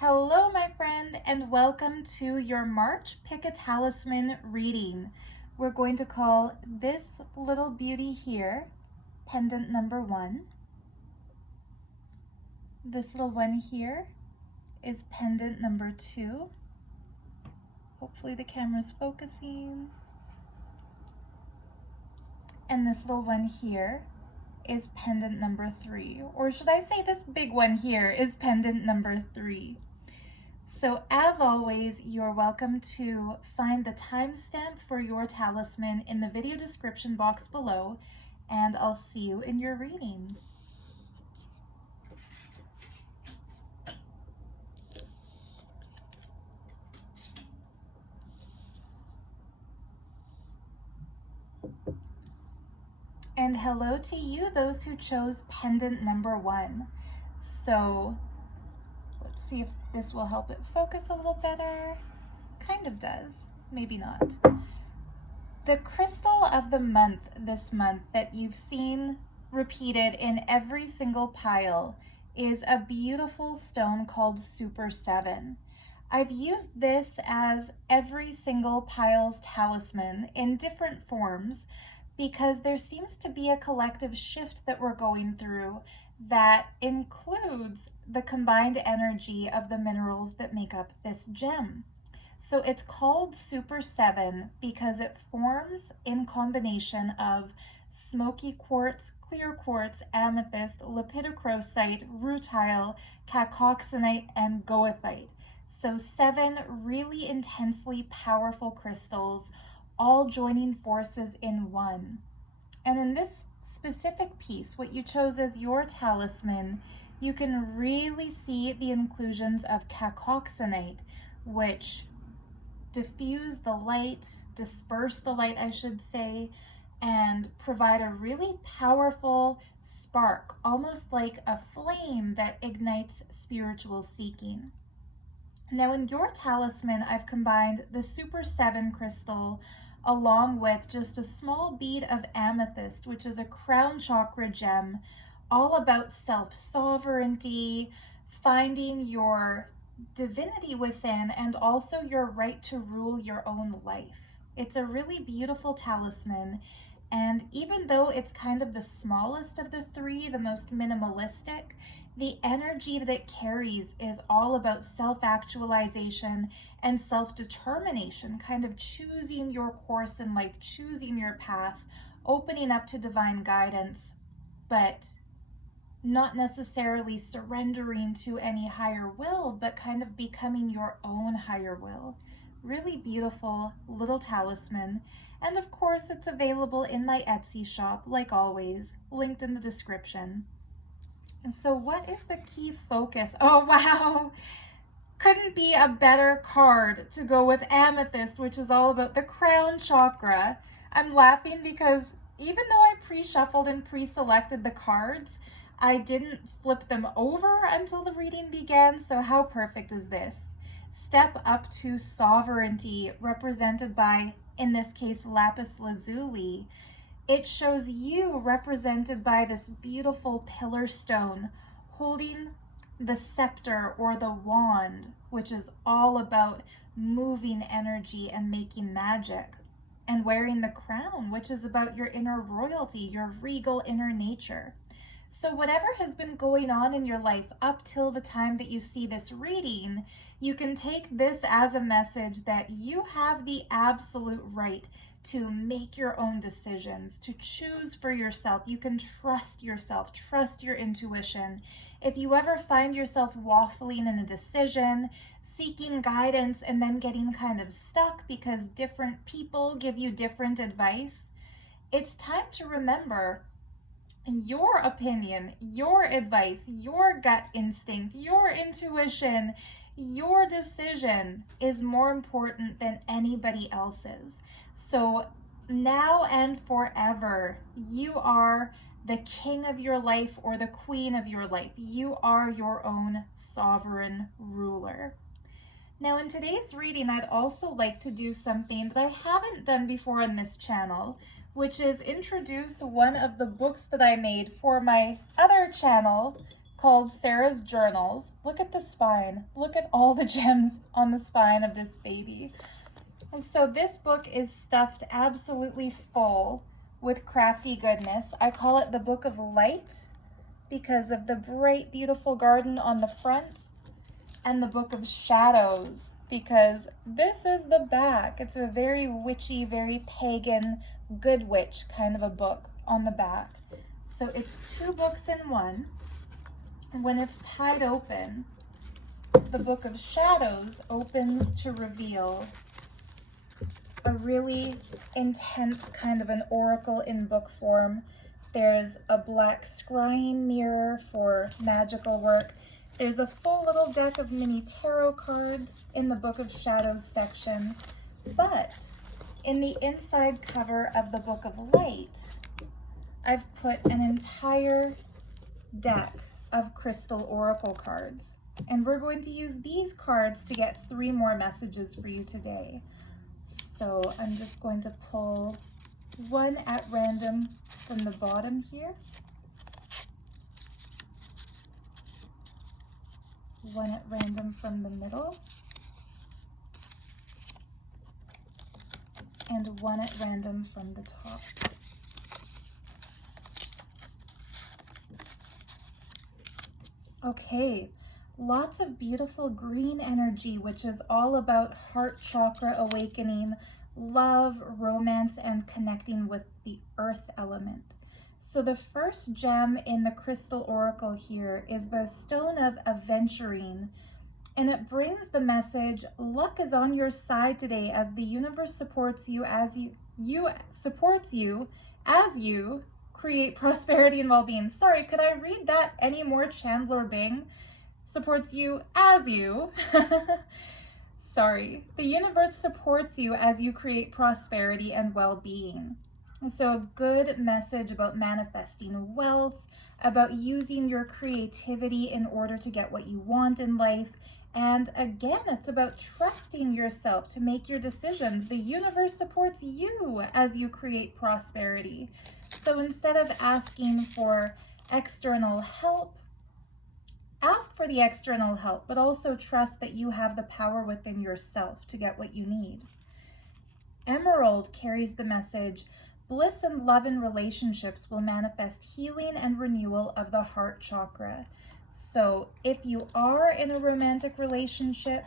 Hello, my friend, and welcome to your March Pick a Talisman reading. We're going to call this little beauty here pendant number 1. This little one here is pendant number 2. Hopefully the camera's focusing. And this little one here is pendant number 3. Or should I say this big one here is pendant number 3. So as always, you're welcome to find the timestamp for your talisman in the video description box below, and I'll see you in your reading. And hello to you, those who chose pendant number 1. So let's see if this will help it focus a little better. Kind of does, maybe not. The crystal of the month this month that you've seen repeated in every single pile is a beautiful stone called Super 7. I've used this as every single pile's talisman in different forms because there seems to be a collective shift that we're going through that includes the combined energy of the minerals that make up this gem. So it's called Super 7 because it forms in combination of smoky quartz, clear quartz, amethyst, lepidocrosite, rutile, cacoxenite, and goethite. So 7 really intensely powerful crystals all joining forces in one. And in this specific piece, what you chose as your talisman, you can really see the inclusions of cacoxenite, which diffuse the light, disperse the light, I should say, and provide a really powerful spark, almost like a flame that ignites spiritual seeking. Now in your talisman, I've combined the Super 7 crystal along with just a small bead of amethyst, which is a crown chakra gem, all about self-sovereignty, finding your divinity within, and also your right to rule your own life. It's a really beautiful talisman, and even though it's kind of the smallest of the 3, the most minimalistic, the energy that it carries is all about self-actualization and self-determination, kind of choosing your course in life, choosing your path, opening up to divine guidance, but not necessarily surrendering to any higher will, but kind of becoming your own higher will. Really beautiful little talisman. And of course, it's available in my Etsy shop, like always, linked in the description. And so what is the key focus? Oh, wow. Couldn't be a better card to go with Amethyst, which is all about the crown chakra. I'm laughing because even though I pre-shuffled and pre-selected the cards, I didn't flip them over until the reading began, so how perfect is this? Step up to sovereignty, represented by, in this case, lapis lazuli. It shows you represented by this beautiful pillar stone, holding the scepter or the wand, which is all about moving energy and making magic, and wearing the crown, which is about your inner royalty, your regal inner nature. So whatever has been going on in your life up till the time that you see this reading, you can take this as a message that you have the absolute right to make your own decisions, to choose for yourself. You can trust yourself, trust your intuition. If you ever find yourself waffling in a decision, seeking guidance, and then getting kind of stuck because different people give you different advice, it's time to remember your opinion, your advice, your gut instinct, your intuition, your decision is more important than anybody else's. So now and forever, you are the king of your life or the queen of your life. You are your own sovereign ruler. Now in today's reading, I'd also like to do something that I haven't done before on this channel, which is introduce one of the books that I made for my other channel called Sarah's Journals. Look at the spine. Look at all the gems on the spine of this baby. And so this book is stuffed absolutely full with crafty goodness. I call it the Book of Light because of the bright, beautiful garden on the front, and the Book of Shadows because this is the back. It's a very witchy, very pagan, good witch kind of a book on the back. So it's 2 books in one. When it's tied open, the Book of Shadows opens to reveal a really intense kind of an oracle in book form. There's a black scrying mirror for magical work. There's a full little deck of mini tarot cards in the Book of Shadows section. But in the inside cover of the Book of Light, I've put an entire deck of crystal oracle cards. And we're going to use these cards to get 3 more messages for you today. So I'm just going to pull one at random from the bottom here, one at random from the middle, and one at random from the top. Okay, lots of beautiful green energy, which is all about heart chakra awakening, love, romance, and connecting with the earth element. So the first gem in the crystal oracle here is the Stone of Aventurine, and it brings the message, luck is on your side today as the universe supports you as you create prosperity and well-being. Sorry, could I read that any more Chandler Bing? Supports you as you. Sorry. The universe supports you as you create prosperity and well-being. And so a good message about manifesting wealth, about using your creativity in order to get what you want in life. And again, it's about trusting yourself to make your decisions. The universe supports you as you create prosperity. So instead of asking for external help, ask for the external help, but also trust that you have the power within yourself to get what you need. Emerald carries the message, bliss and love in relationships will manifest healing and renewal of the heart chakra. So if you are in a romantic relationship,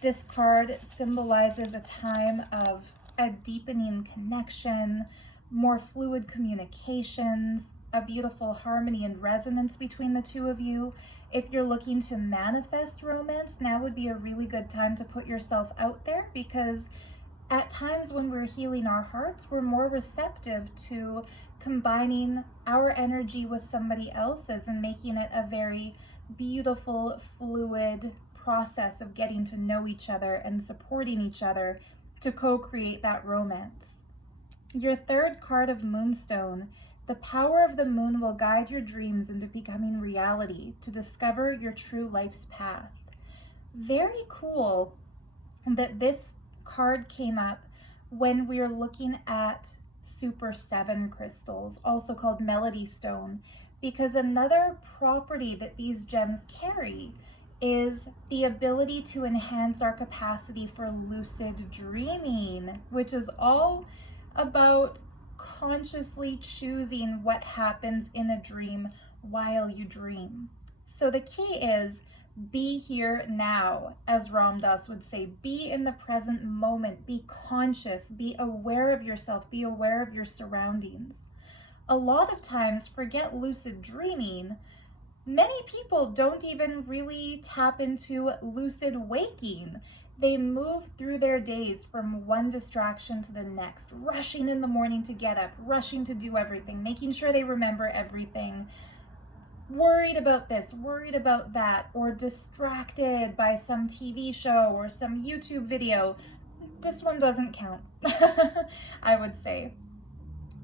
this card symbolizes a time of a deepening connection, more fluid communications, a beautiful harmony and resonance between the two of you. If you're looking to manifest romance, now would be a really good time to put yourself out there, because at times when we're healing our hearts, we're more receptive to combining our energy with somebody else's and making it a very beautiful, fluid process of getting to know each other and supporting each other to co-create that romance. Your third card of Moonstone, the power of the moon will guide your dreams into becoming reality to discover your true life's path. Very cool that this card came up when we were looking at Super 7 crystals, also called Melody Stone, because another property that these gems carry is the ability to enhance our capacity for lucid dreaming, which is all about consciously choosing what happens in a dream while you dream. So the key is be here now, as Ram Dass would say. Be in the present moment, be conscious, be aware of yourself, be aware of your surroundings. A lot of times, forget lucid dreaming, many people don't even really tap into lucid waking. They move through their days from one distraction to the next, rushing in the morning to get up, rushing to do everything, making sure they remember everything, worried about this, worried about that, or distracted by some TV show or some YouTube video. This one doesn't count, I would say.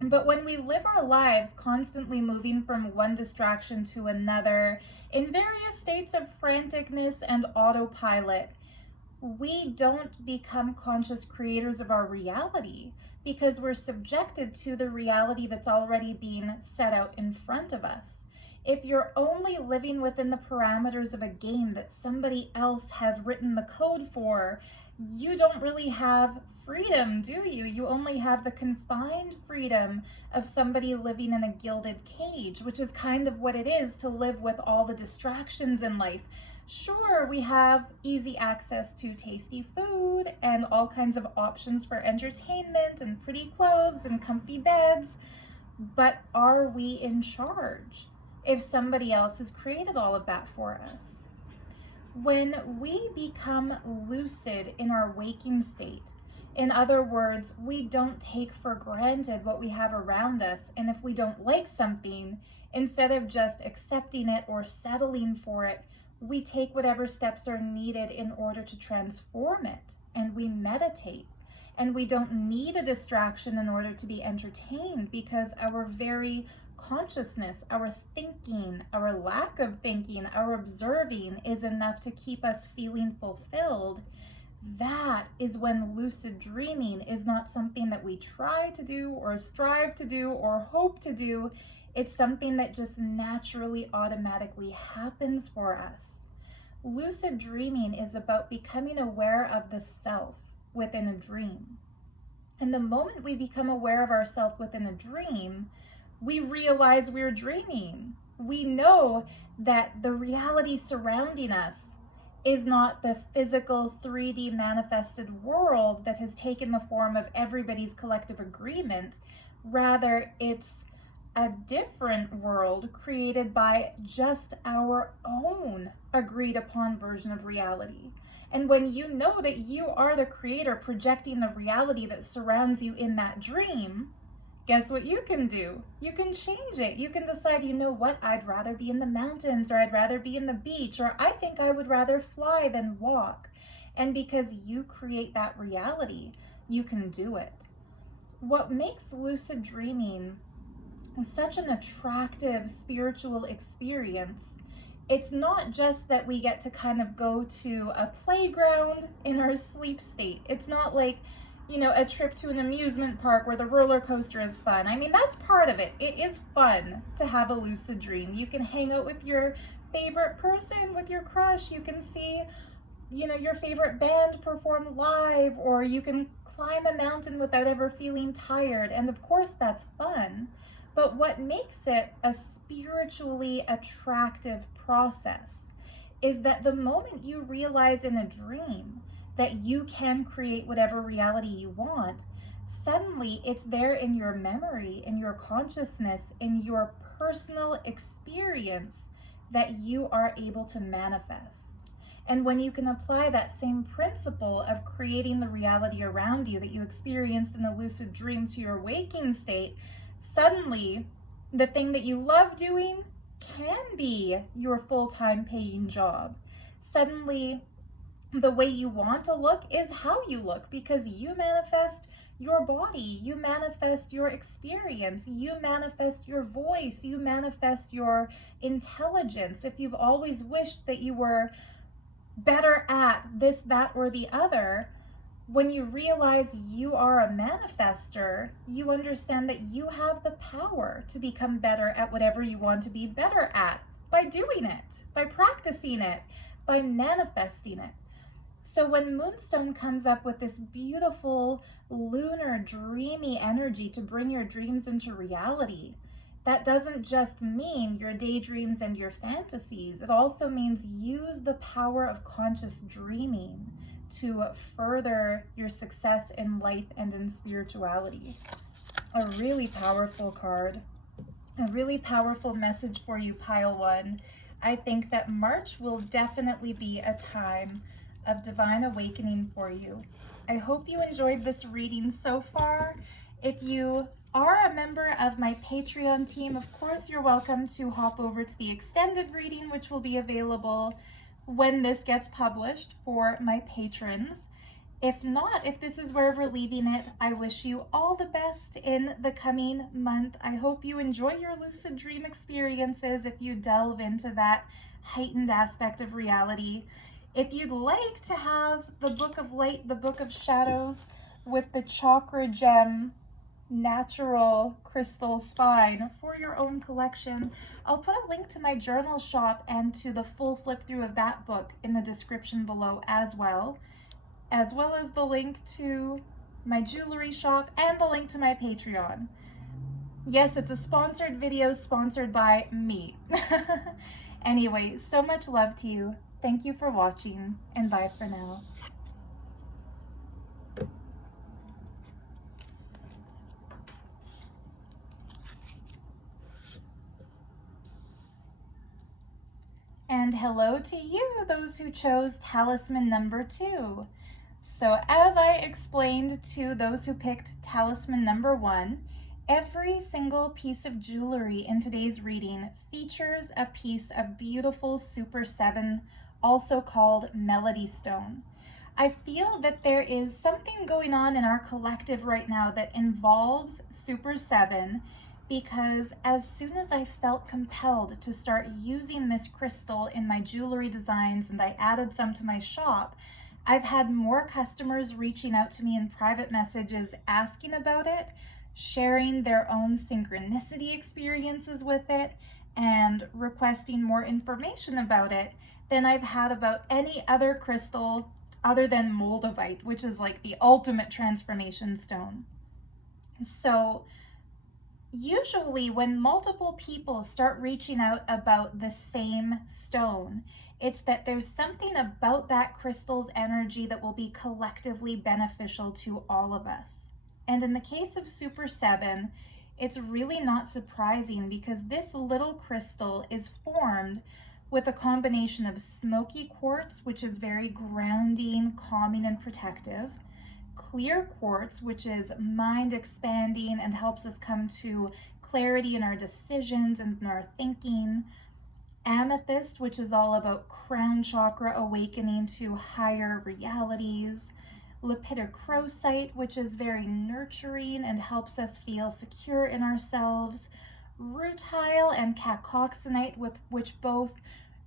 But when we live our lives constantly moving from one distraction to another in various states of franticness and autopilot, we don't become conscious creators of our reality because we're subjected to the reality that's already being set out in front of us. If you're only living within the parameters of a game that somebody else has written the code for, you don't really have freedom, do you? You only have the confined freedom of somebody living in a gilded cage, which is kind of what it is to live with all the distractions in life. Sure, we have easy access to tasty food and all kinds of options for entertainment and pretty clothes and comfy beds, but are we in charge if somebody else has created all of that for us? When we become lucid in our waking state, in other words, we don't take for granted what we have around us, and if we don't like something, instead of just accepting it or settling for it, we take whatever steps are needed in order to transform it, and we meditate. And we don't need a distraction in order to be entertained, because our very consciousness, our thinking, our lack of thinking, our observing is enough to keep us feeling fulfilled. That is when lucid dreaming is not something that we try to do or strive to do or hope to do. It's something that just naturally, automatically happens for us. Lucid dreaming is about becoming aware of the self within a dream. And the moment we become aware of ourselves within a dream, we realize we're dreaming. We know that the reality surrounding us is not the physical 3D manifested world that has taken the form of everybody's collective agreement. Rather, it's a different world created by just our own agreed upon version of reality. And when you know that you are the creator projecting the reality that surrounds you in that dream, guess what you can do? You can change it. You can decide, you know what, I'd rather be in the mountains, or I'd rather be in the beach, or I think I would rather fly than walk. And because you create that reality, you can do it. What makes lucid dreaming such an attractive spiritual experience, it's not just that we get to kind of go to a playground in our sleep state. It's not like, a trip to an amusement park where the roller coaster is fun. I mean, that's part of it. It is fun to have a lucid dream. You can hang out with your favorite person, with your crush. You can see, your favorite band perform live, or you can climb a mountain without ever feeling tired. And of course, that's fun. But what makes it a spiritually attractive process is that the moment you realize in a dream that you can create whatever reality you want, suddenly it's there in your memory, in your consciousness, in your personal experience that you are able to manifest. And when you can apply that same principle of creating the reality around you that you experienced in a lucid dream to your waking state, suddenly the thing that you love doing can be your full-time paying job. Suddenly, the way you want to look is how you look, because you manifest your body, you manifest your experience, you manifest your voice, you manifest your intelligence. If you've always wished that you were better at this, that, or the other, when you realize you are a manifester, you understand that you have the power to become better at whatever you want to be better at by doing it, by practicing it, by manifesting it. So when Moonstone comes up with this beautiful, lunar, dreamy energy to bring your dreams into reality, that doesn't just mean your daydreams and your fantasies. It also means use the power of conscious dreaming to further your success in life and in spirituality. A really powerful card, a really powerful message for you, Pile 1. I think that March will definitely be a time of divine awakening for you. I hope you enjoyed this reading so far. If you are a member of my Patreon team, of course you're welcome to hop over to the extended reading, which will be available when this gets published for my patrons. If not, if this is where we're leaving it, I wish you all the best in the coming month. I hope you enjoy your lucid dream experiences if you delve into that heightened aspect of reality. If you'd like to have the Book of Light, the Book of Shadows with the chakra gem natural crystal spine for your own collection. I'll put a link to my journal shop and to the full flip through of that book in the description below as well as the link to my jewelry shop and the link to my Patreon. Yes, it's a sponsored video sponsored by me. Anyway, so much love to you. Thank you for watching, and bye for now. And hello to you, those who chose talisman number 2. So as I explained to those who picked talisman number 1, every single piece of jewelry in today's reading features a piece of beautiful Super 7, also called Melody Stone. I feel that there is something going on in our collective right now that involves Super 7, because as soon as I felt compelled to start using this crystal in my jewelry designs and I added some to my shop, I've had more customers reaching out to me in private messages asking about it, sharing their own synchronicity experiences with it, and requesting more information about it than I've had about any other crystal other than Moldavite, which is like the ultimate transformation stone. So usually when multiple people start reaching out about the same stone, it's that there's something about that crystal's energy that will be collectively beneficial to all of us. And in the case of Super 7, it's really not surprising because this little crystal is formed with a combination of smoky quartz, which is very grounding, calming, and protective, clear quartz, which is mind expanding and helps us come to clarity in our decisions and in our thinking, amethyst, which is all about crown chakra awakening to higher realities, lepidolite, which is very nurturing and helps us feel secure in ourselves, rutile and cacoxenite, with which both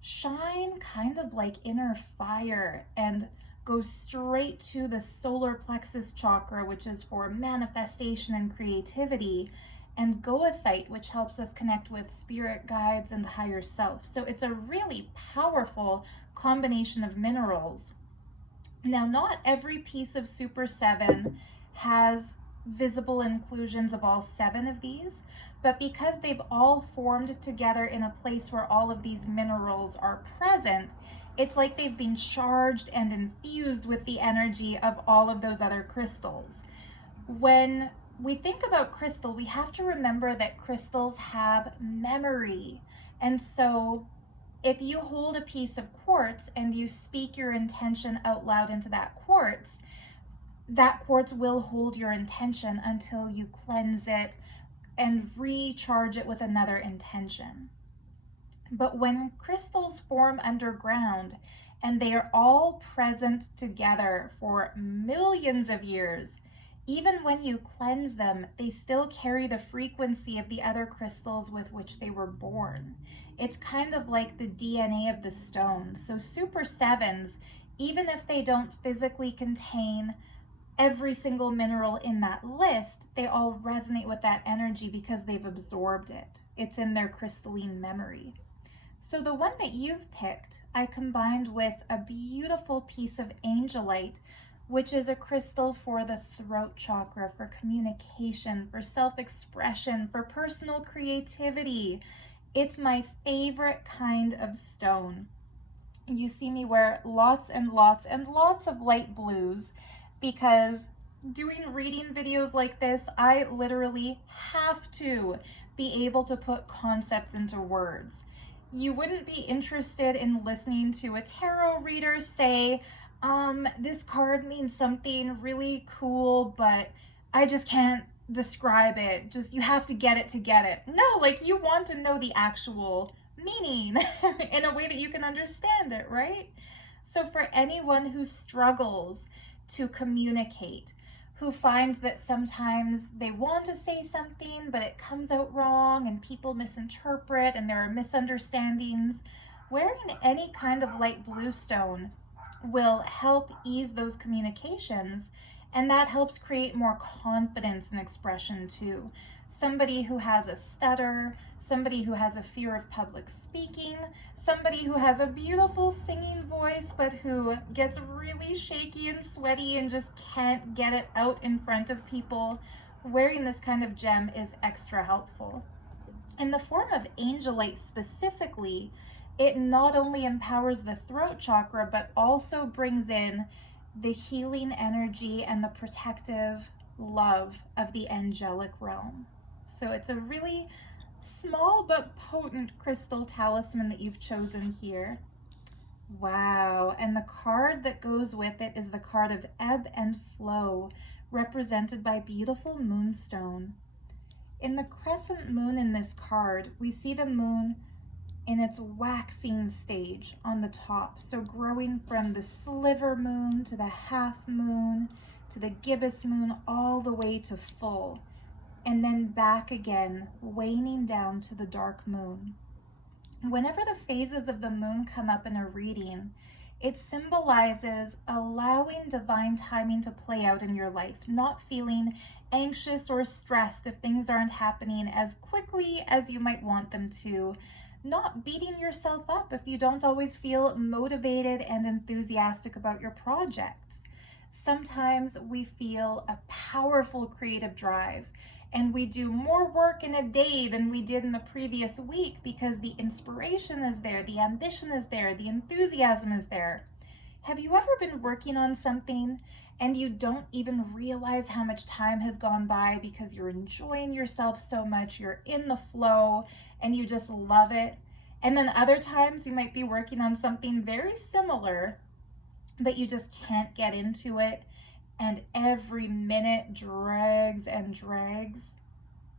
shine kind of like inner fire and go straight to the solar plexus chakra, which is for manifestation and creativity, and goethite, which helps us connect with spirit guides and the higher self. So it's a really powerful combination of minerals. Now, not every piece of Super 7 has visible inclusions of all 7 of these, but because they've all formed together in a place where all of these minerals are present, it's like they've been charged and infused with the energy of all of those other crystals. When we think about crystal, we have to remember that crystals have memory. And so if you hold a piece of quartz and you speak your intention out loud into that quartz will hold your intention until you cleanse it and recharge it with another intention. But when crystals form underground and they are all present together for millions of years, even when you cleanse them, they still carry the frequency of the other crystals with which they were born. It's kind of like the DNA of the stone. So Super 7s, even if they don't physically contain every single mineral in that list, they all resonate with that energy because they've absorbed it. It's in their crystalline memory. So the one that you've picked, I combined with a beautiful piece of Angelite, which is a crystal for the throat chakra, for communication, for self-expression, for personal creativity. It's my favorite kind of stone. You see me wear lots and lots and lots of light blues because doing reading videos like this, I literally have to be able to put concepts into words. You wouldn't be interested in listening to a tarot reader say, this card means something really cool, but I just can't describe it. Just, you have to get it to get it. No, like, you want to know the actual meaning in a way that you can understand it, right? So for anyone who struggles to communicate, who finds that sometimes they want to say something, but it comes out wrong and people misinterpret and there are misunderstandings, wearing any kind of light blue stone will help ease those communications And that helps create more confidence and expression too. Somebody who has a stutter, somebody who has a fear of public speaking, somebody who has a beautiful singing voice but who gets really shaky and sweaty and just can't get it out in front of people, wearing this kind of gem is extra helpful. In the form of Angelite specifically, it not only empowers the throat chakra but also brings in the healing energy and the protective love of the angelic realm. So it's a really small but potent crystal talisman that you've chosen here. Wow, and the card that goes with it is the card of Ebb and Flow, represented by beautiful moonstone. In the crescent moon in this card, we see the moon in its waxing stage on the top. So growing from the sliver moon to the half moon to the gibbous moon all the way to full, and then back again, waning down to the dark moon. Whenever the phases of the moon come up in a reading, it symbolizes allowing divine timing to play out in your life, not feeling anxious or stressed if things aren't happening as quickly as you might want them to, not beating yourself up if you don't always feel motivated and enthusiastic about your projects. Sometimes we feel a powerful creative drive and we do more work in a day than we did in the previous week because the inspiration is there, the ambition is there, the enthusiasm is there. Have you ever been working on something and you don't even realize how much time has gone by because you're enjoying yourself so much, you're in the flow, and you just love it? And then other times you might be working on something very similar, but you just can't get into it, and every minute drags and drags.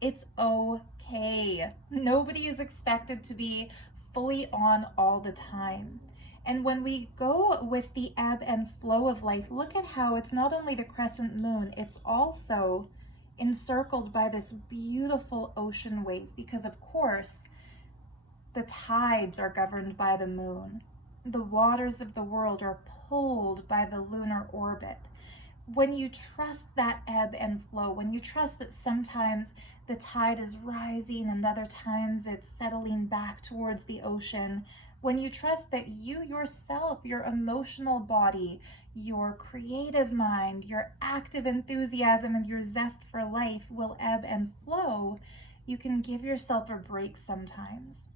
It's okay. Nobody is expected to be fully on all the time. And when we go with the ebb and flow of life, look at how it's not only the crescent moon, it's also encircled by this beautiful ocean wave, because of course, the tides are governed by the moon. The waters of the world are pulled by the lunar orbit. When you trust that ebb and flow, when you trust that sometimes the tide is rising and other times it's settling back towards the ocean, when you trust that you yourself, your emotional body, your creative mind, your active enthusiasm, and your zest for life will ebb and flow, you can give yourself a break sometimes.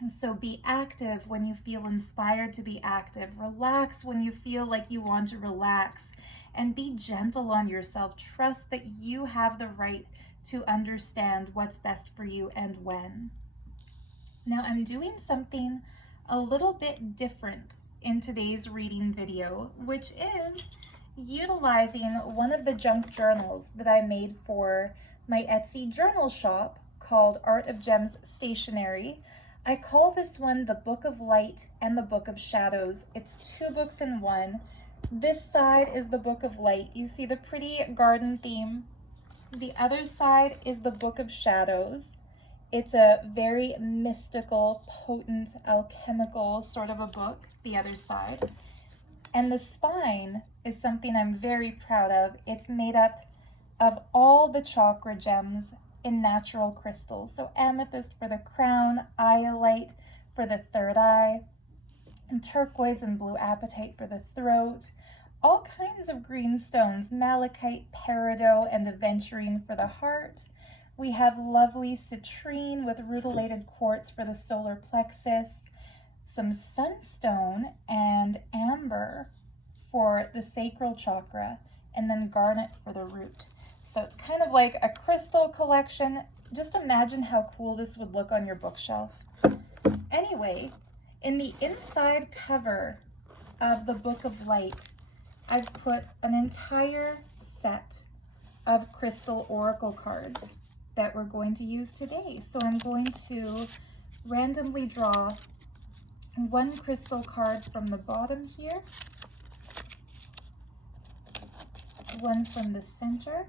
And so be active when you feel inspired to be active. Relax when you feel like you want to relax. And be gentle on yourself. Trust that you have the right to understand what's best for you and when. Now I'm doing something a little bit different in today's reading video, which is utilizing one of the junk journals that I made for my Etsy journal shop called Art of Gems Stationery. I call this one the Book of Light and the Book of Shadows. It's 2 books in one. This side is the Book of Light. You see the pretty garden theme. The other side is the Book of Shadows. It's a very mystical, potent, alchemical sort of a book, the other side. And the spine is something I'm very proud of. It's made up of all the chakra gems in natural crystals. So amethyst for the crown, iolite for the third eye, and turquoise and blue apatite for the throat, all kinds of green stones, malachite, peridot, and aventurine for the heart. We have lovely citrine with rutilated quartz for the solar plexus, some sunstone and amber for the sacral chakra, and then garnet for the root. So it's kind of like a crystal collection. Just imagine how cool this would look on your bookshelf. Anyway, in the inside cover of the Book of Light, I've put an entire set of crystal oracle cards that we're going to use today. So I'm going to randomly draw one crystal card from the bottom here, one from the center,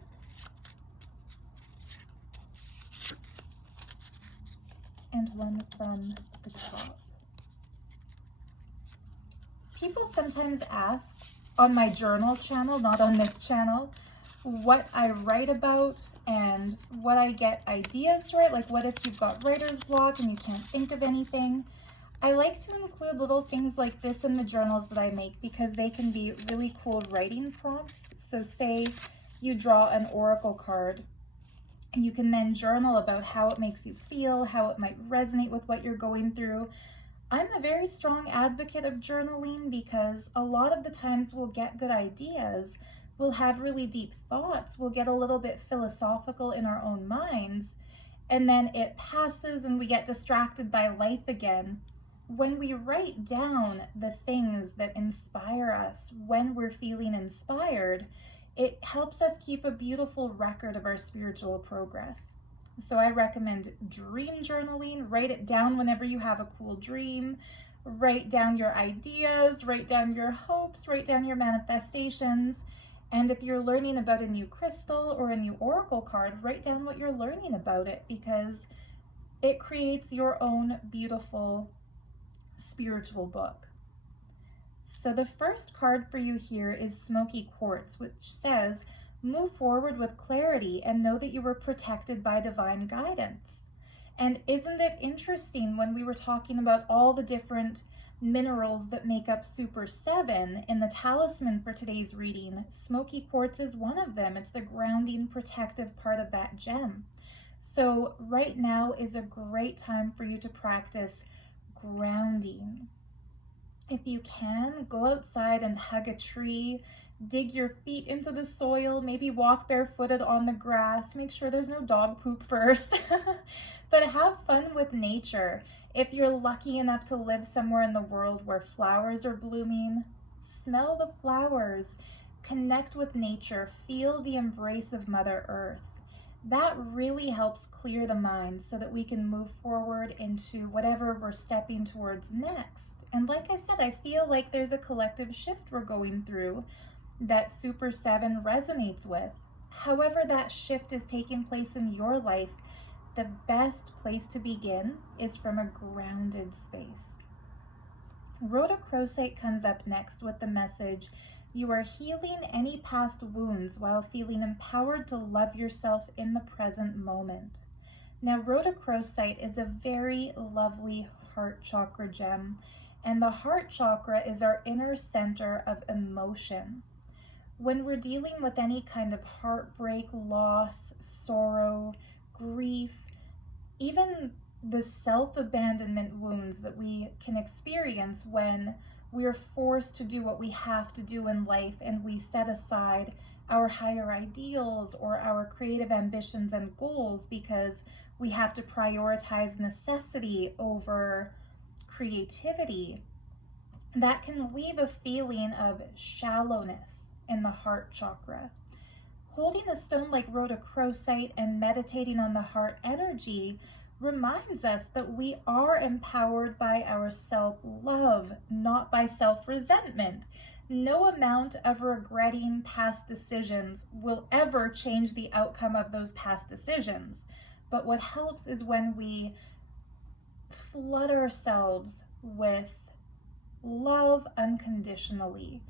and one from the top. People sometimes ask on my journal channel, not on this channel, what I write about and what I get ideas to write. Like, what if you've got writer's block and you can't think of anything? I like to include little things like this in the journals that I make because they can be really cool writing prompts. So say you draw an oracle card, you can then journal about how it makes you feel, how it might resonate with what you're going through. I'm a very strong advocate of journaling because a lot of the times we'll get good ideas, we'll have really deep thoughts, we'll get a little bit philosophical in our own minds, and then it passes and we get distracted by life again. When we write down the things that inspire us when we're feeling inspired, it helps us keep a beautiful record of our spiritual progress. So I recommend dream journaling. Write it down whenever you have a cool dream. Write down your ideas, write down your hopes, write down your manifestations. And if you're learning about a new crystal or a new oracle card, write down what you're learning about it because it creates your own beautiful spiritual book. So the first card for you here is Smoky Quartz, which says, move forward with clarity and know that you were protected by divine guidance. And isn't it interesting when we were talking about all the different minerals that make up Super 7 in the talisman for today's reading, Smoky Quartz is one of them. It's the grounding, protective part of that gem. So right now is a great time for you to practice grounding. If you can, go outside and hug a tree, dig your feet into the soil, maybe walk barefooted on the grass, make sure there's no dog poop first, but have fun with nature. If you're lucky enough to live somewhere in the world where flowers are blooming, smell the flowers, connect with nature, feel the embrace of Mother Earth. That really helps clear the mind so that we can move forward into whatever we're stepping towards next. And like I said, I feel like there's a collective shift we're going through that Super 7 resonates with. However that shift is taking place in your life, the best place to begin is from a grounded space. Rhodochrosite comes up next with the message, you are healing any past wounds while feeling empowered to love yourself in the present moment. Now, rhodochrosite is a very lovely heart chakra gem, and the heart chakra is our inner center of emotion. When we're dealing with any kind of heartbreak, loss, sorrow, grief, even the self-abandonment wounds that we can experience when we're forced to do what we have to do in life and we set aside our higher ideals or our creative ambitions and goals because we have to prioritize necessity over creativity, that can leave a feeling of shallowness in the heart chakra. Holding a stone like rhodochrosite and meditating on the heart energy reminds us that we are empowered by our self-love, not by self-resentment. No amount of regretting past decisions will ever change the outcome of those past decisions. But what helps is when we flood ourselves with love unconditionally.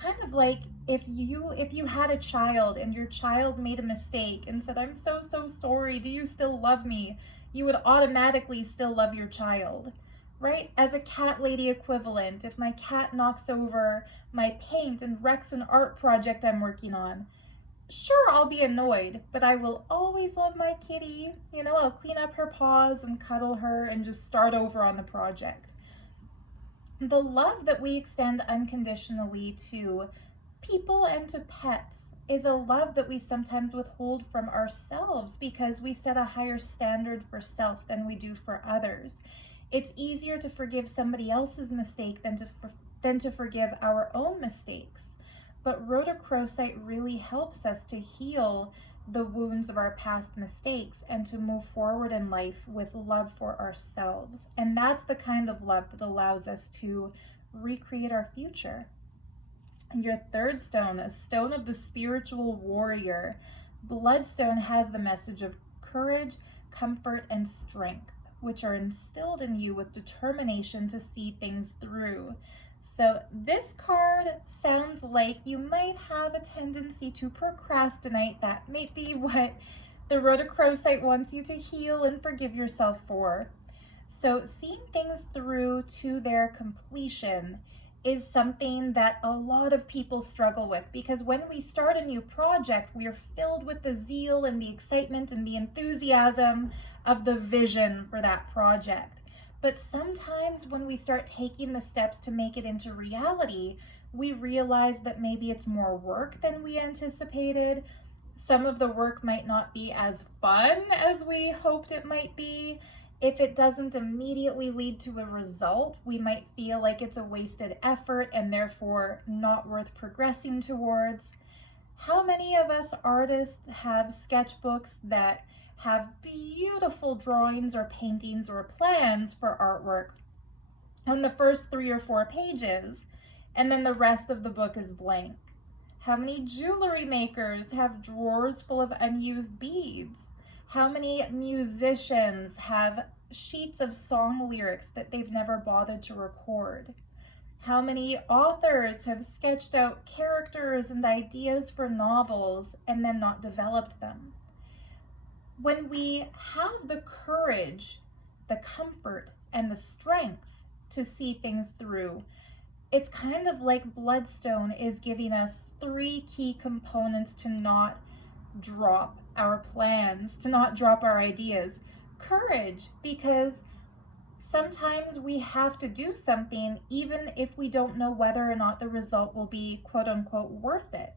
Kind of like if you had a child and your child made a mistake and said, I'm so sorry, do you still love me? You would automatically still love your child, right? As a cat lady equivalent, if my cat knocks over my paint and wrecks an art project I'm working on, sure, I'll be annoyed, but I will always love my kitty. You know, I'll clean up her paws and cuddle her and just start over on the project. The love that we extend unconditionally to people and to pets is a love that we sometimes withhold from ourselves because we set a higher standard for self than we do for others. It's easier to forgive somebody else's mistake than to forgive our own mistakes. But rhodochrosite really helps us to heal the wounds of our past mistakes and to move forward in life with love for ourselves. And that's the kind of love that allows us to recreate our future. And your third stone, a stone of the spiritual warrior. Bloodstone has the message of courage, comfort, and strength, which are instilled in you with determination to see things through. So this card sounds like you might have a tendency to procrastinate. That may be what the rhodochrosite wants you to heal and forgive yourself for. So seeing things through to their completion is something that a lot of people struggle with, because when we start a new project, we are filled with the zeal and the excitement and the enthusiasm of the vision for that project. But sometimes when we start taking the steps to make it into reality, we realize that maybe it's more work than we anticipated. Some of the work might not be as fun as we hoped it might be. If it doesn't immediately lead to a result, we might feel like it's a wasted effort and therefore not worth progressing towards. How many of us artists have sketchbooks that have beautiful drawings or paintings or plans for artwork on the first 3 or 4 pages, and then the rest of the book is blank? How many jewelry makers have drawers full of unused beads? How many musicians have sheets of song lyrics that they've never bothered to record? How many authors have sketched out characters and ideas for novels and then not developed them? When we have the courage, the comfort, and the strength to see things through, it's kind of like Bloodstone is giving us 3 key components to not drop our plans, to not drop our ideas. Courage, because sometimes we have to do something even if we don't know whether or not the result will be quote unquote worth it.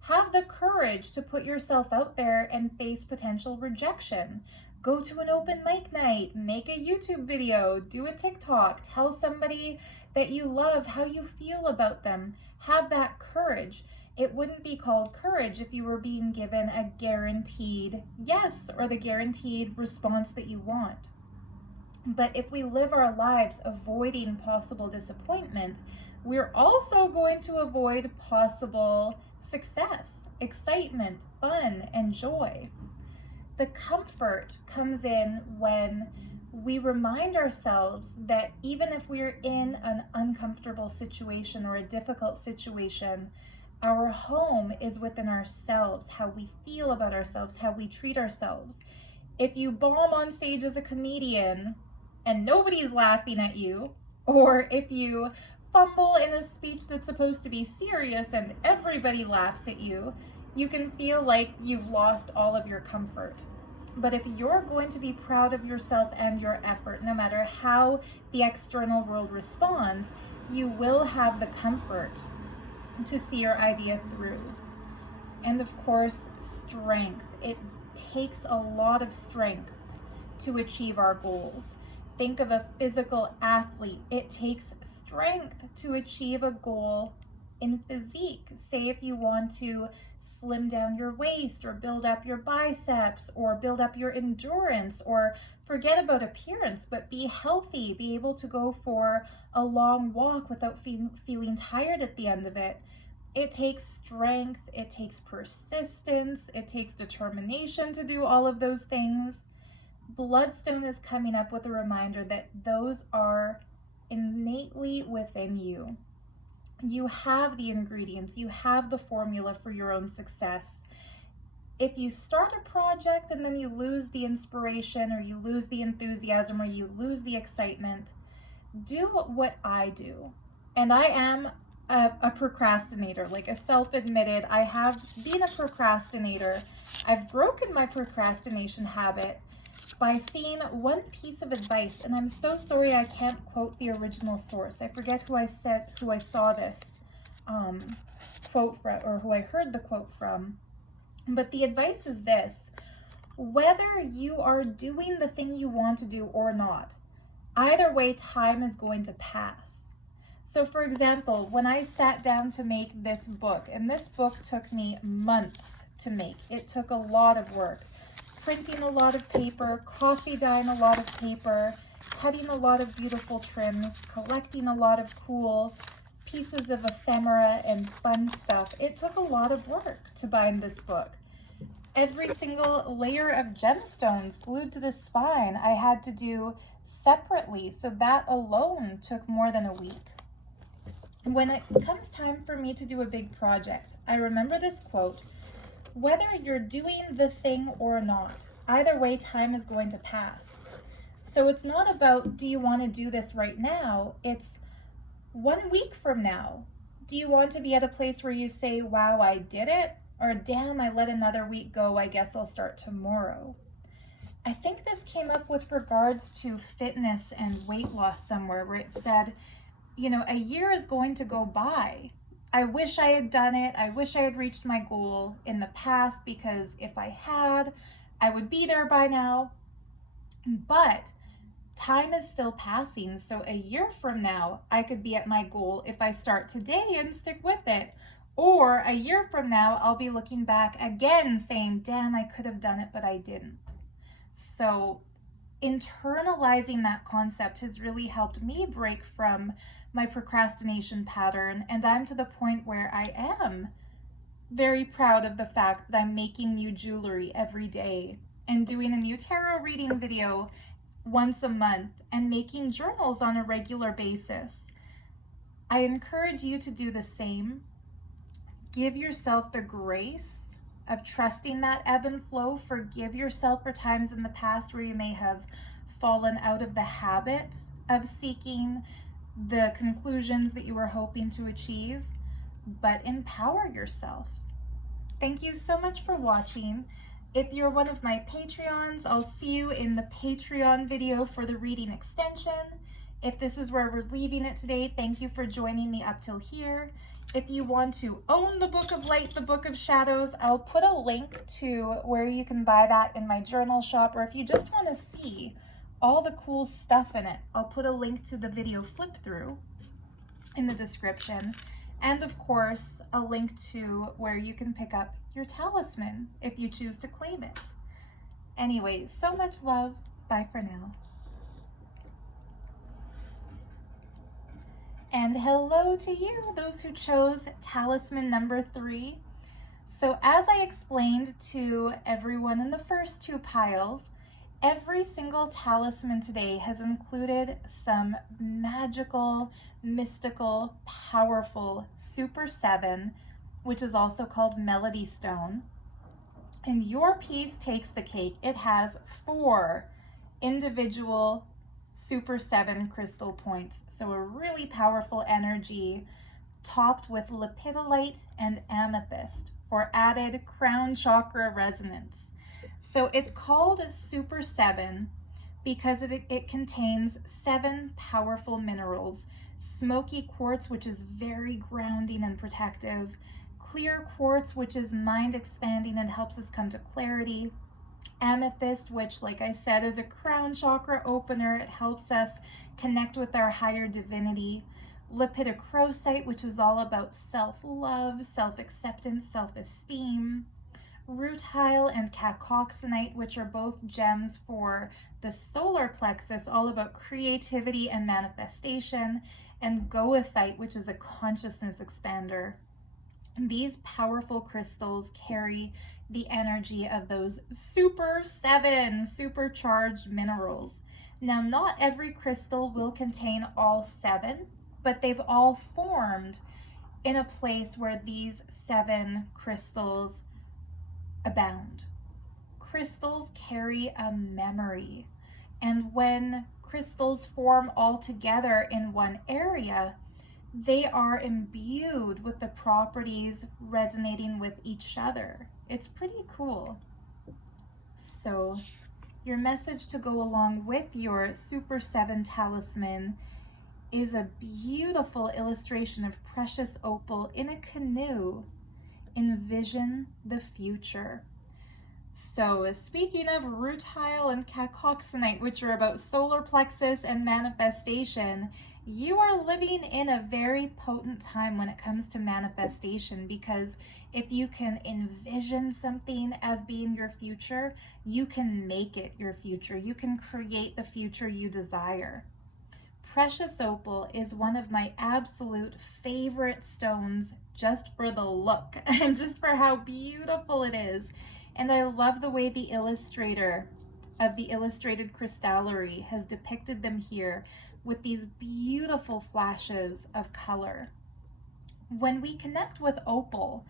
Have the courage to put yourself out there and face potential rejection. Go to an open mic night, make a YouTube video, do a TikTok, tell somebody that you love how you feel about them. Have that courage. It wouldn't be called courage if you were being given a guaranteed yes or the guaranteed response that you want. But if we live our lives avoiding possible disappointment, we're also going to avoid possible success, excitement, fun, and joy. The comfort comes in when we remind ourselves that even if we're in an uncomfortable situation or a difficult situation, our home is within ourselves, how we feel about ourselves, how we treat ourselves. If you bomb on stage as a comedian and nobody's laughing at you, or if you fumble in a speech that's supposed to be serious and everybody laughs at you, you can feel like you've lost all of your comfort. But if you're going to be proud of yourself and your effort, no matter how the external world responds, you will have the comfort to see your idea through. And of course, strength. It takes a lot of strength to achieve our goals. Think of a physical athlete. It takes strength to achieve a goal in physique. Say if you want to slim down your waist or build up your biceps or build up your endurance, or forget about appearance, but be healthy, be able to go for a long walk without feeling tired at the end of it. It takes strength, it takes persistence, it takes determination to do all of those things. Bloodstone is coming up with a reminder that those are innately within you. You have the ingredients, you have the formula for your own success. If you start a project and then you lose the inspiration, or you lose the enthusiasm, or you lose the excitement, do what I do. And I am a procrastinator, like a self-admitted, I have been a procrastinator. I've broken my procrastination habit by seeing one piece of advice, and I'm so sorry I can't quote the original source. I forget who I saw this quote from, or who I heard the quote from. But the advice is this: whether you are doing the thing you want to do or not, either way, time is going to pass. So for example, when I sat down to make this book, and this book took me months to make, it took a lot of work. Printing a lot of paper, coffee dyeing a lot of paper, cutting a lot of beautiful trims, collecting a lot of cool pieces of ephemera and fun stuff. It took a lot of work to bind this book. Every single layer of gemstones glued to the spine I had to do separately, so that alone took more than a week. When it comes time for me to do a big project, I remember this quote: whether you're doing the thing or not, either way, time is going to pass. So it's not about, do you want to do this right now? It's 1 week from now. Do you want to be at a place where you say, wow, I did it? Or damn, I let another week go, I guess I'll start tomorrow. I think this came up with regards to fitness and weight loss somewhere, where it said, you know, a year is going to go by. I wish I had done it. I wish I had reached my goal in the past, because if I had, I would be there by now. But time is still passing. So a year from now, I could be at my goal if I start today and stick with it. Or a year from now, I'll be looking back again saying, damn, I could have done it, but I didn't. So internalizing that concept has really helped me break from my procrastination pattern, and I'm to the point where I am very proud of the fact that I'm making new jewelry every day and doing a new tarot reading video once a month and making journals on a regular basis. I encourage you to do the same. Give yourself the grace of trusting that ebb and flow. Forgive yourself for times in the past where you may have fallen out of the habit of seeking the conclusions that you were hoping to achieve, but empower yourself. Thank you so much for watching. If you're one of my Patreons, I'll see you in the Patreon video for the reading extension. If this is where we're leaving it today, thank you for joining me up till here. If you want to own the Book of Light, the Book of Shadows, I'll put a link to where you can buy that in my journal shop, or if you just want to see all the cool stuff in it, I'll put a link to the video flip through in the description. And of course, a link to where you can pick up your talisman if you choose to claim it. Anyways, so much love. Bye for now. And hello to you, those who chose talisman number 3. So as I explained to everyone in the first 2 piles, every single talisman today has included some magical, mystical, powerful Super 7, which is also called Melody Stone. And your piece takes the cake. It has 4 individual Super 7 crystal points. So a really powerful energy, topped with Lepidolite and Amethyst for added crown chakra resonance. So it's called Super 7 because it contains 7 powerful minerals: smoky quartz, which is very grounding and protective; clear quartz, which is mind expanding and helps us come to clarity; amethyst, which, like I said, is a crown chakra opener. It helps us connect with our higher divinity; lepidocrosite, which is all about self-love, self-acceptance, self-esteem; rutile and cacoxenite, which are both gems for the solar plexus, all about creativity and manifestation; and goethite, which is a consciousness expander. These powerful crystals carry the energy of those Super 7 supercharged minerals. Now, not every crystal will contain all 7, but they've all formed in a place where these 7 crystals abound. Crystals carry a memory, and when crystals form all together in one area, they are imbued with the properties resonating with each other. It's pretty cool. So your message to go along with your Super 7 talisman is a beautiful illustration of precious opal in a canoe. Envision the future. So speaking of rutile and cacoxenite, which are about solar plexus and manifestation, you are living in a very potent time when it comes to manifestation, because if you can envision something as being your future, you can make it your future. You can create the future you desire. Precious opal is one of my absolute favorite stones, just for the look and just for how beautiful it is. And I love the way the illustrator of the illustrated crystallery has depicted them here with these beautiful flashes of color. When we connect with opal,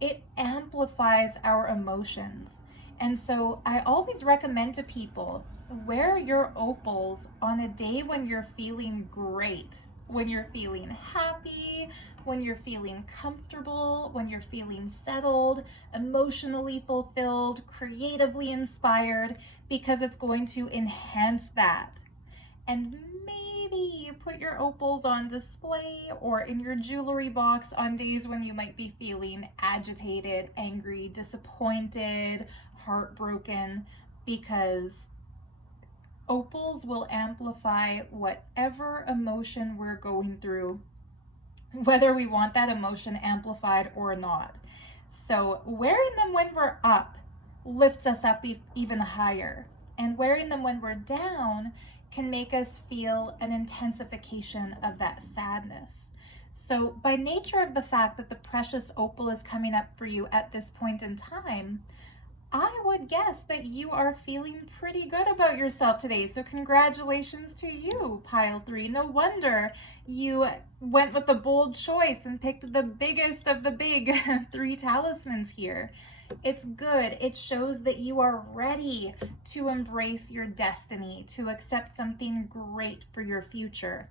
it amplifies our emotions. And so I always recommend to people, wear your opals on a day when you're feeling great, when you're feeling happy, when you're feeling comfortable, when you're feeling settled, emotionally fulfilled, creatively inspired, because it's going to enhance that. And maybe you put your opals on display or in your jewelry box on days when you might be feeling agitated, angry, disappointed, heartbroken, because opals will amplify whatever emotion we're going through, whether we want that emotion amplified or not. So wearing them when we're up lifts us up even higher, and wearing them when we're down can make us feel an intensification of that sadness. So by nature of the fact that the precious opal is coming up for you at this point in time, I would guess that you are feeling pretty good about yourself today. So congratulations to you, pile 3. No wonder you went with the bold choice and picked the biggest of the big 3 talismans here. It's good. It shows that you are ready to embrace your destiny, to accept something great for your future,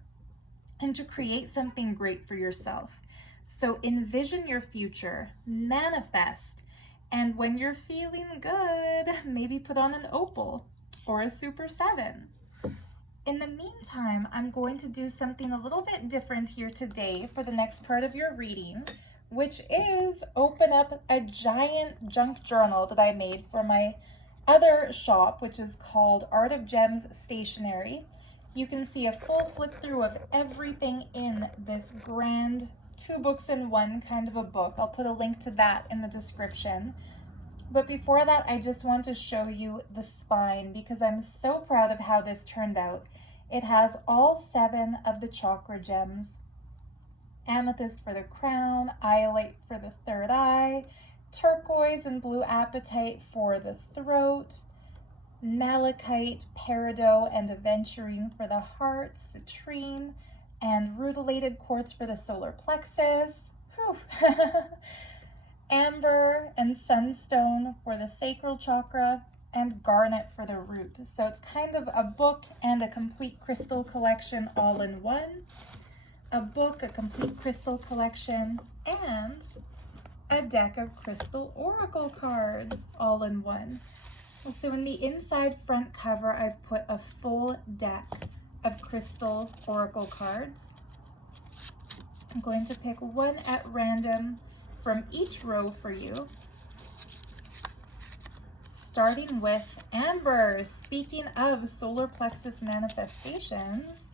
and to create something great for yourself. So envision your future, manifest, and when you're feeling good, maybe put on an opal or a Super 7. In the meantime, I'm going to do something a little bit different here today for the next part of your reading, which is open up a giant junk journal that I made for my other shop, which is called Art of Gems Stationery. You can see a full flip through of everything in this grand 2 books in 1 kind of a book. I'll put a link to that in the description. But before that, I just want to show you the spine because I'm so proud of how this turned out. It has all 7 of the chakra gems. Amethyst for the crown, Iolite for the 3rd eye, turquoise and blue apatite for the throat, malachite, peridot, and aventurine for the heart, citrine, and rutilated quartz for the solar plexus. Amber and sunstone for the sacral chakra, and garnet for the root. So it's kind of a book and a complete crystal collection all in one. A book, a complete crystal collection, and a deck of crystal oracle cards all in one. So in the inside front cover, I've put a full deck of crystal oracle cards. I'm going to pick one at random from each row for you. Starting with Amber. Speaking of solar plexus manifestations,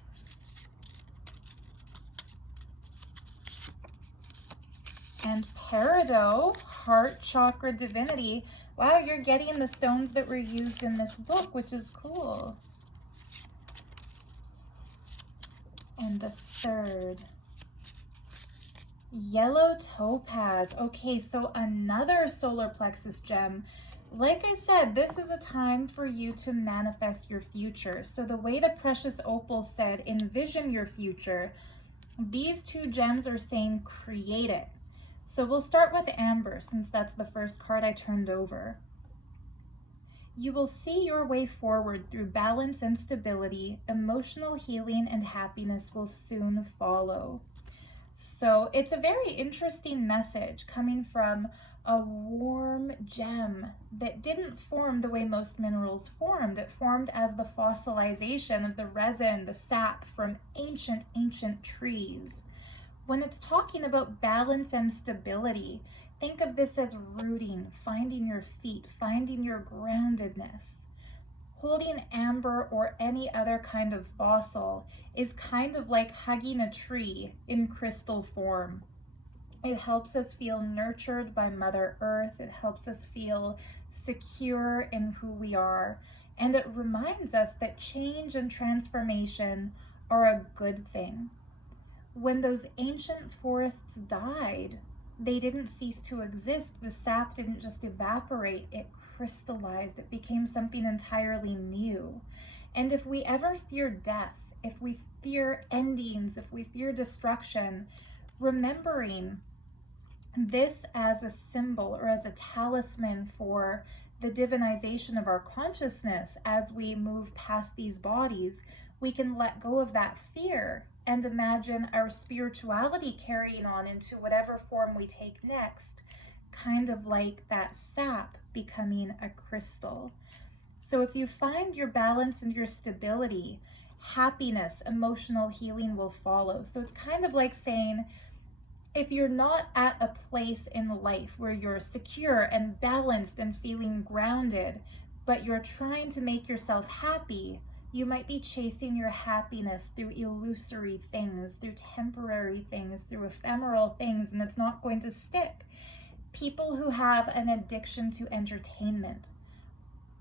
and peridot, heart chakra divinity. Wow, you're getting the stones that were used in this book, which is cool. And the 3rd, yellow topaz. Okay, so another solar plexus gem. Like I said, this is a time for you to manifest your future. So the way the precious opal said, envision your future, these 2 gems are saying create it. So we'll start with Amber, since that's the first card I turned over. You will see your way forward through balance and stability. Emotional healing and happiness will soon follow. So it's a very interesting message coming from a warm gem that didn't form the way most minerals formed. It formed as the fossilization of the resin, the sap from ancient, ancient trees. When it's talking about balance and stability, think of this as rooting, finding your feet, finding your groundedness. Holding amber or any other kind of fossil is kind of like hugging a tree in crystal form. It helps us feel nurtured by Mother Earth. It helps us feel secure in who we are. And it reminds us that change and transformation are a good thing. When those ancient forests died, they didn't cease to exist. The sap didn't just evaporate, it crystallized. It became something entirely new. And if we ever fear death, if we fear endings, if we fear destruction, remembering this as a symbol or as a talisman for the divinization of our consciousness. As we move past these bodies, we can let go of that fear and imagine our spirituality carrying on into whatever form we take next, kind of like that sap becoming a crystal. So if you find your balance and your stability, happiness, emotional healing will follow. So it's kind of like saying, if you're not at a place in life where you're secure and balanced and feeling grounded, but you're trying to make yourself happy, you might be chasing your happiness through illusory things, through temporary things, through ephemeral things, and it's not going to stick. People who have an addiction to entertainment,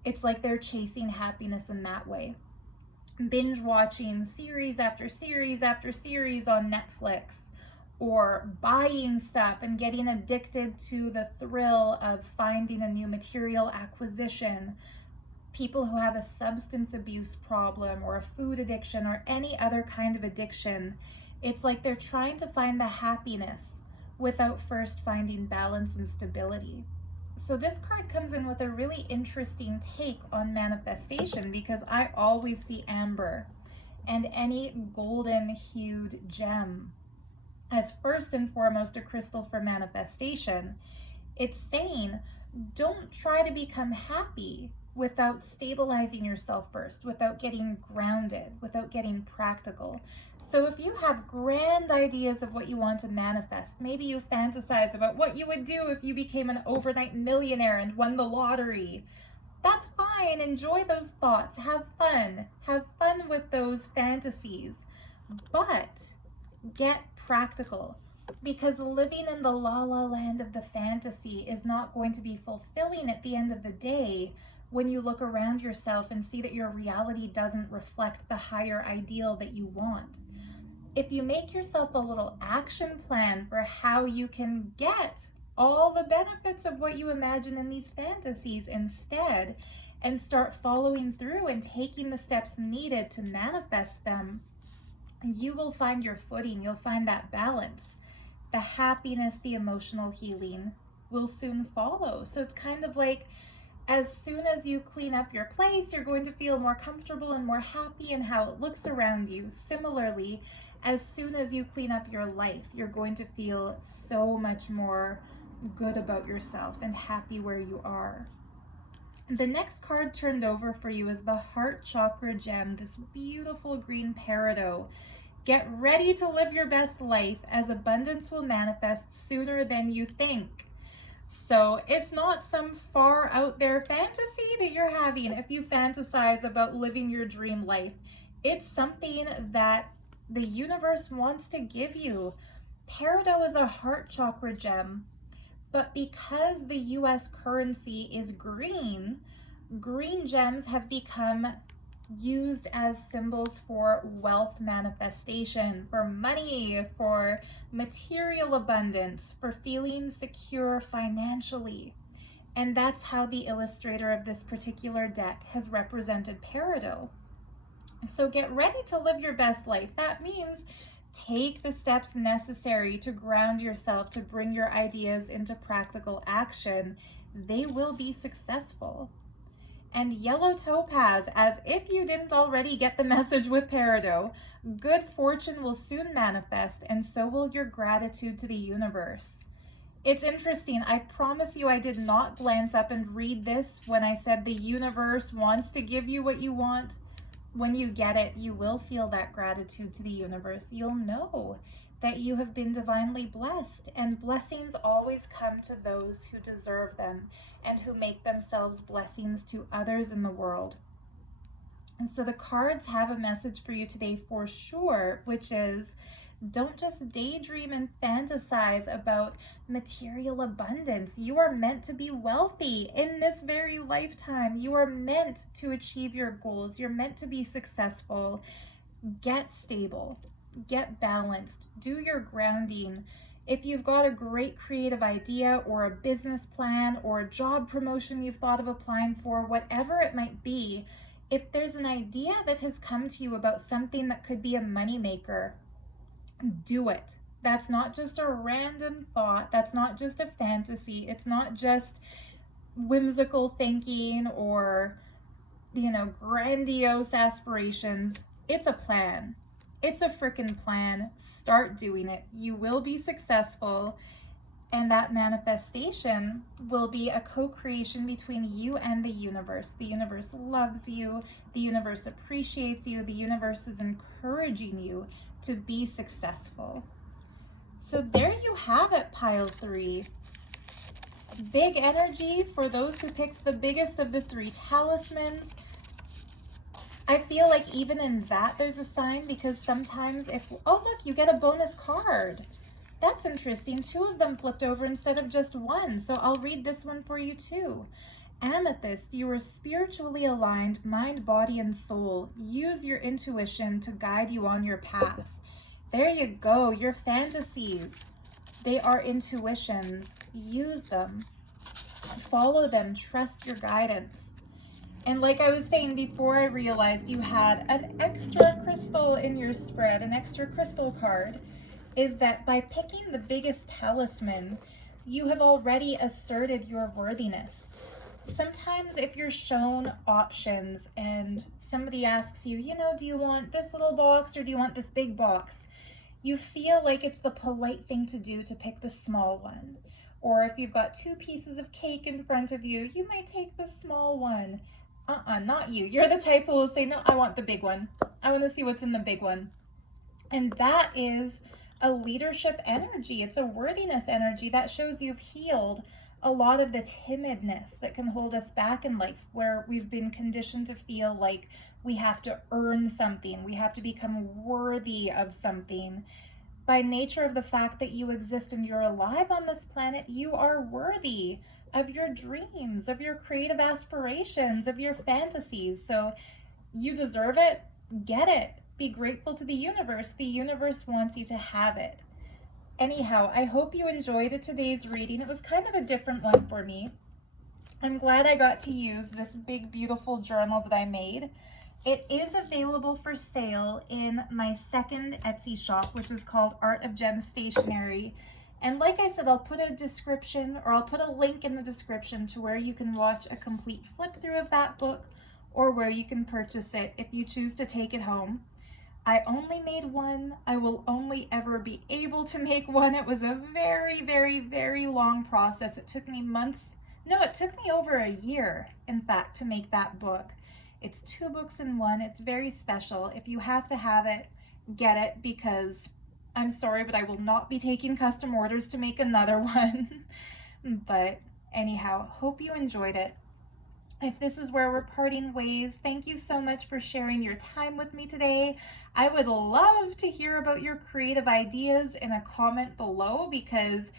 it's like they're chasing happiness in that way. Binge watching series after series after series on Netflix, or buying stuff and getting addicted to the thrill of finding a new material acquisition. People who have a substance abuse problem or a food addiction or any other kind of addiction, it's like they're trying to find the happiness without first finding balance and stability. So this card comes in with a really interesting take on manifestation, because I always see amber and any golden hued gem as first and foremost a crystal for manifestation. It's saying, don't try to become happy without stabilizing yourself first, without getting grounded, without getting practical. So if you have grand ideas of what you want to manifest, maybe you fantasize about what you would do if you became an overnight millionaire and won the lottery. That's fine. Enjoy those thoughts. Have fun. Have fun with those fantasies. But get practical, because living in the la la land of the fantasy is not going to be fulfilling at the end of the day when you look around yourself and see that your reality doesn't reflect the higher ideal that you want. If you make yourself a little action plan for how you can get all the benefits of what you imagine in these fantasies instead, and start following through and taking the steps needed to manifest them, you will find your footing. You'll find that balance. The happiness, the emotional healing will soon follow. So it's kind of like, as soon as you clean up your place, you're going to feel more comfortable and more happy in how it looks around you. Similarly, as soon as you clean up your life, you're going to feel so much more good about yourself and happy where you are. The next card turned over for you is the Heart Chakra Gem, this beautiful green peridot. Get ready to live your best life, as abundance will manifest sooner than you think. So it's not some far out there fantasy that you're having if you fantasize about living your dream life. It's something that the universe wants to give you. Peridot is a heart chakra gem, but because the US currency is green, green gems have become used as symbols for wealth manifestation, for money, for material abundance, for feeling secure financially. And that's how the illustrator of this particular deck has represented peridot. So get ready to live your best life. That means take the steps necessary to ground yourself, to bring your ideas into practical action. They will be successful. And yellow topaz, as if you didn't already get the message with peridot, good fortune will soon manifest, and so will your gratitude to the universe. It's interesting. I promise you I did not glance up and read this when I said the universe wants to give you what you want. When you get it, you will feel that gratitude to the universe. You'll know that you have been divinely blessed, and blessings always come to those who deserve them and who make themselves blessings to others in the world. And so the cards have a message for you today for sure, which is, don't just daydream and fantasize about material abundance. You are meant to be wealthy in this very lifetime. You are meant to achieve your goals. You're meant to be successful. Get stable, get balanced, do your grounding. If you've got a great creative idea or a business plan or a job promotion you've thought of applying for, whatever it might be, if there's an idea that has come to you about something that could be a moneymaker, do it. That's not just a random thought. That's not just a fantasy. It's not just whimsical thinking or, grandiose aspirations. It's a plan. It's a freaking plan. Start doing it. You will be successful. And that manifestation will be a co-creation between you and the universe. The universe loves you. The universe appreciates you. The universe is encouraging you to be successful. So there you have it, pile 3. Big energy for those who picked the biggest of the 3 talismans. I feel like even in that there's a sign, because sometimes oh look, you get a bonus card. That's interesting. 2 of them flipped over instead of just 1. So I'll read this one for you too. Amethyst, you are spiritually aligned, mind, body, and soul. Use your intuition to guide you on your path. There you go. Your fantasies, they are intuitions. Use them. Follow them. Trust your guidance. And like I was saying before, I realized you had an extra crystal in your spread, an extra crystal card, is that by picking the biggest talisman, you have already asserted your worthiness. Sometimes if you're shown options and somebody asks you, do you want this little box or do you want this big box? You feel like it's the polite thing to do to pick the small one. Or if you've got 2 pieces of cake in front of you, you might take the small one. Not you. You're the type who will say, no, I want the big one. I want to see what's in the big one. And that is a leadership energy. It's a worthiness energy that shows you've healed a lot of the timidness that can hold us back in life, where we've been conditioned to feel like we have to earn something, we have to become worthy of something. By nature of the fact that you exist and you're alive on this planet, you are worthy of your dreams, of your creative aspirations, of your fantasies. So you deserve it. Get it. Be grateful to the universe. The universe wants you to have it. Anyhow, I hope you enjoyed today's reading. It was kind of a different one for me. I'm glad I got to use this big, beautiful journal that I made. It is available for sale in my second Etsy shop, which is called Art of Gem Stationery. And like I said, I'll put a description, or I'll put a link in the description to where you can watch a complete flip through of that book, or where you can purchase it if you choose to take it home. I only made one. I will only ever be able to make one. It was a very, very, very long process. It took me months. No, it took me over a year, in fact, to make that book. It's 2 books in one. It's very special. If you have to have it, get it, because I'm sorry, but I will not be taking custom orders to make another one. But anyhow, hope you enjoyed it. If this is where we're parting ways, thank you so much for sharing your time with me today. I would love to hear about your creative ideas in a comment below, because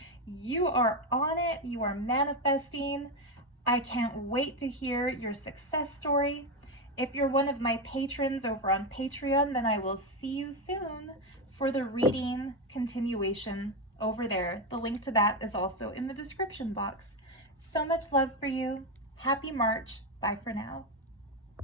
you are on it, you are manifesting. I can't wait to hear your success story. If you're one of my patrons over on Patreon, then I will see you soon for the reading continuation over there. The link to that is also in the description box. So much love for you. Happy March. Bye for now.